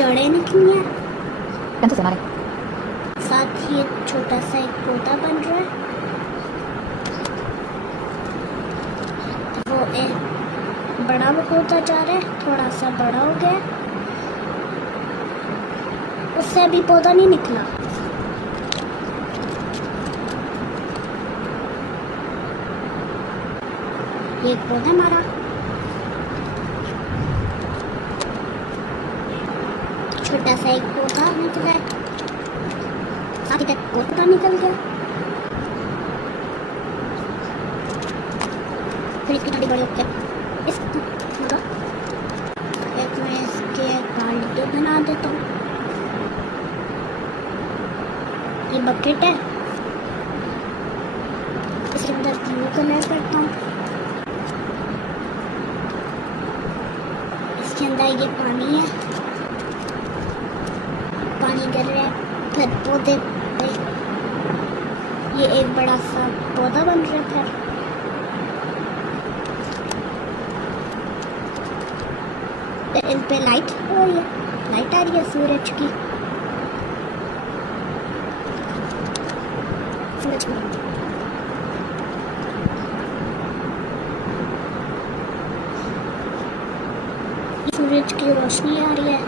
जड़ें निकली हैं, कैसे सुना रहे? साथ ही एक छोटा सा एक पौधा बन रहा है। वो एक बड़ा होता जा रहा है, थोड़ा सा बड़ा हो गया, उससे अभी पौधा नहीं निकला। ये एक पौधा मारा, छोटा सा एक पौधा निकला, साथ ही एक पौधा निकल गया, फिर इसकी थोड़ी बड़ी होकर एक मैं इसके बाल्टी बना देता हूँ। ये बकेट है, इसके अंदर ब्लू कलर करता हूँ, इसके अंदर ये पानी है, पानी गिर रहा है, फिर पौधे पे ये एक बड़ा सा पौधा बन रहा है। फिर इन पे लाइट हो रही है, लाइट आ रही है सूरज की, सूरज की सूरज की रोशनी आ रही है,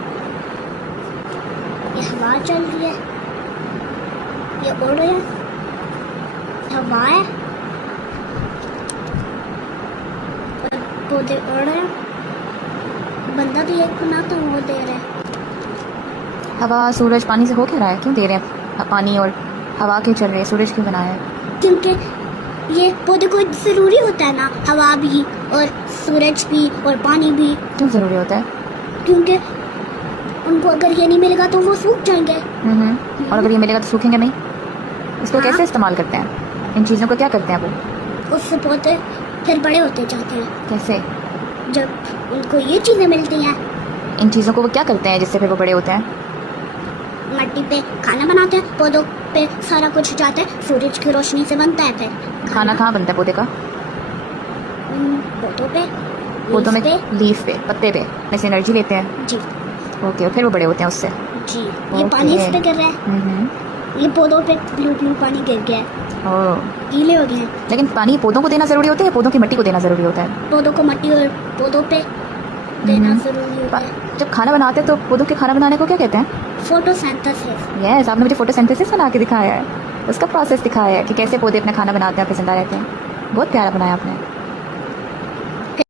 ये हवा चल रही है, ये उड़ रहा है, हवा है और पौधे उड़ रहे हैं, बंदा भी एक बनाता वो दे रहा है। हवा सूरज पानी से हो क्या रहा है? क्यों दे रहे हैं पानी और हवा क्यों चल रही है? सूरज क्यों बनाया है? क्योंकि ये पौधे को ज़रूरी होता है ना, हवा भी और सूरज भी और पानी भी। क्यों ज़रूरी होता है? क्योंकि उनको अगर ये नहीं मिलेगा तो वो सूख जाएंगे। और अगर ये मिलेगा तो सूखेंगे नहीं? इसको हाँ। कैसे इस्तेमाल करते हैं? इन चीज़ों को क्या करते हैं वो? उससे पौधे फिर बड़े होते जाते हैं। कैसे? जब उनको ये चीज़ें मिलती हैं, इन चीज़ों को वो क्या करते हैं जिससे फिर वो बड़े होते हैं? मिट्टी पे खाना बनाते हैं, पौधों पे सारा कुछ जाता है, सूरज की रोशनी से बनता है। फिर खाना कहाँ बनता है पौधे का? पौधों पे, पौधों में लीफ पे। लीफ पे, पत्ते पे में से एनर्जी लेते हैं। जी ओके, और फिर वो बड़े होते हैं उससे। जी। ये ओके। पानी इस पे गिर रहा है, ये पौधों पे ब्लू ब्लू पानी गिर गया है, ओह, गीले हो गए हैं। लेकिन पानी पौधों को देना ज़रूरी होता है या पौधों की मिट्टी को देना ज़रूरी होता है? पौधों को मिट्टी और पौधों पे देना ज़रूरी होता है। जब खाना बनाते हैं तो पौधों के खाना बनाने को क्या कहते हैं? फोटोसिंथेसिस। यस, आपने मुझे फोटोसिंथेसिस बना के दिखाया है, उसका प्रोसेस दिखाया है कि कैसे पौधे अपना खाना बनाते हैं, फिर जिंदा रहते हैं। बहुत प्यारा बनाया आपने।